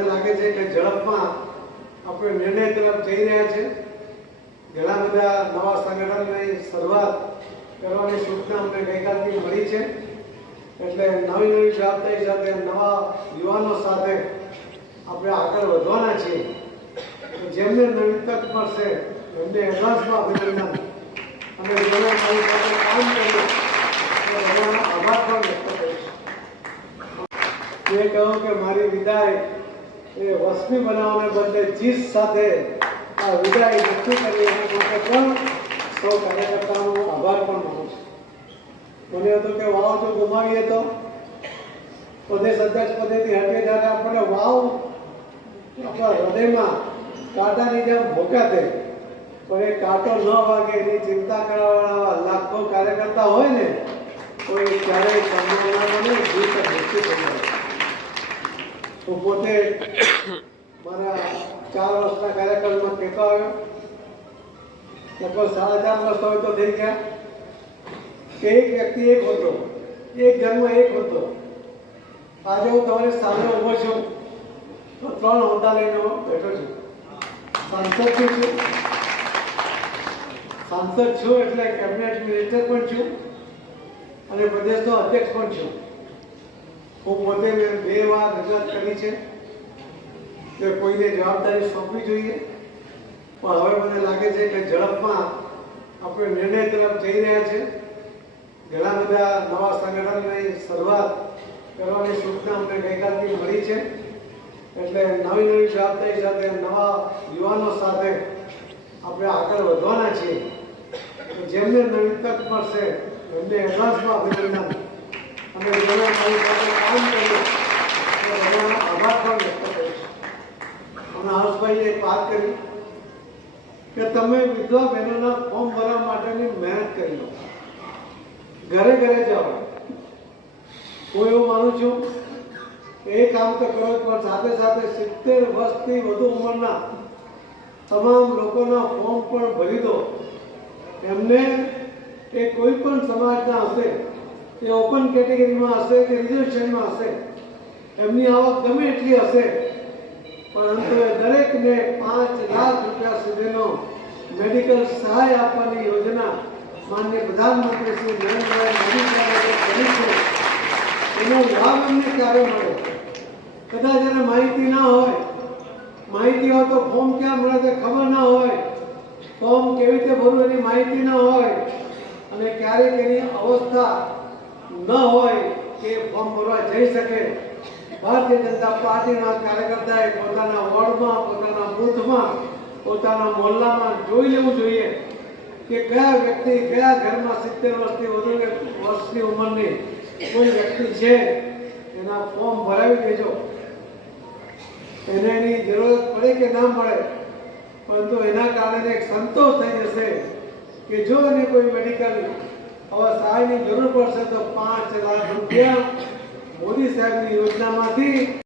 મને લાગે છે કે ઝડપમાં આપણે નિર્ણય તરફ જઈ રહ્યા છે. ઘણા બધા નવા સંગઠનની શરૂઆત કરવાની સૂચના અમને ગઈકાલથી મળી છે. એટલે નવી નવી જવાબદારી સાથે નવા યુવાનો સાથે આપણે આગળ વધવાના છીએ. જેમને નવી તક મળશે, એમને એડવાન્સમાં અભિનંદન. અને તો આભાર પણ વ્યક્ત કરીશ. મેં કહ્યું કે મારી વિદાય એ વસ્મી બનાવવાને બદલે જીત સાથે આ વિદાય નક્કી કરી એના માટે પણ સૌ કાર્યકર્તાનો આભાર પણ માનું છું. મને હતું કે વાવ જો ગુમાવીએ તો પ્રદેશ અધ્યક્ષ પદેથી હટીએ ત્યારે આપણને વાવ આપણા હૃદયમાં કાંટાની જેમ ભોકાતે, પણ એ કાંટો ન વાગે એની ચિંતા કરવાવાળા લાખો કાર્યકર્તા હોય ને, કોઈ ક્યારેય સંભાવના નહીં જીત નક્કી કરી હું પોતે મારા ચાર વર્ષના કાર્યક્રમમાં કહેતો આવ્યો. લગભગ સાડા ચાર વર્ષ હોય તો થઈ ગયા. કે એક વ્યક્તિ એક હતો. એક જન્મ એક હતો. આજે હું તમારી સામે ઊભો છું. તો ત્રણ હોદ્દા લઈને બેઠો છું. સાંસદ છું સાંસદ છું એટલે કેબિનેટ મિનિસ્ટર પણ છું. અને પ્રદેશનો અધ્યક્ષ પણ છું. હું પોતે બે વાર રજૂઆત કરી છે કે કોઈને જવાબદારી સોંપવી જોઈએ. પણ હવે મને લાગે છે કે ઝડપમાં આપણે નિર્ણય તરફ જઈ રહ્યા છે. ઘણા બધા નવા સંગઠનની શરૂઆત કરવાની સૂચના અમને ગઈકાલથી મળી છે. એટલે નવી નવી જવાબદારી સાથે, નવા યુવાનો સાથે આપણે આગળ વધવાના છીએ. જેમને નવી તક મળશે એમને એડવાન્સમાં અભિનંદન. અને આભાર પણ વ્યક્ત કરીશ કરી કે તમે વિધવા બહેનોના ફોર્મ ભરવા માટેની મહેનત કરી લો ઘરે ઘરે જાઓ હું એવું માનું છું એ કામ તો કરો પણ સાથે સાથે સિત્તેર વર્ષથી વધુ ઉંમરના તમામ લોકોના ફોર્મ પણ ભરી દો એમને એ કોઈ પણ સમાજના એ ઓપન કેટેગરીમાં હશે કે રિઝર્વેશનમાં હશે? એમની આવક ગમે એટલી હશે પરંતુ અંતે દરેકને પાંચ લાખ રૂપિયા સુધીનો મેડિકલ સહાય આપવાની યોજના માન્ય પ્રધાનમંત્રી શ્રી નરેન્દ્રભાઈ મોદી કરી છે. એનો લાભ એમને ક્યારે મળે? કદાચ એને માહિતી ના હોય, માહિતી હોય તો ફોર્મ ક્યાં મળે તે ખબર ના હોય. ફોર્મ કેવી રીતે ભરવું એની માહિતી ના હોય અને ક્યારેક એની અવસ્થા ન હોય કે ફોર્મ ભરવા જઈ શકે. ભારતીય જનતા પાર્ટીના કાર્યકર્તાએ પોતાના વોર્ડમાં, પોતાના બૂથમાં, પોતાના મોહલ્લામાં જોઈ લેવું જોઈએ કે કયા વ્યક્તિ કયા ઘરમાં સિત્તેર વર્ષથી વધુ વર્ષની ઉંમરની કોઈ વ્યક્તિ છે, એના ફોર્મ ભરાવી દેજો. એને એની જરૂરત પડે કે ના મળે પરંતુ એના કારણે એક સંતોષ થઈ જશે કે જો એને કોઈ મેડિકલ હવે સહાયની જરૂર પડશે તો પાંચ લાખ રૂપિયા મોદી સાહેબની યોજનામાંથી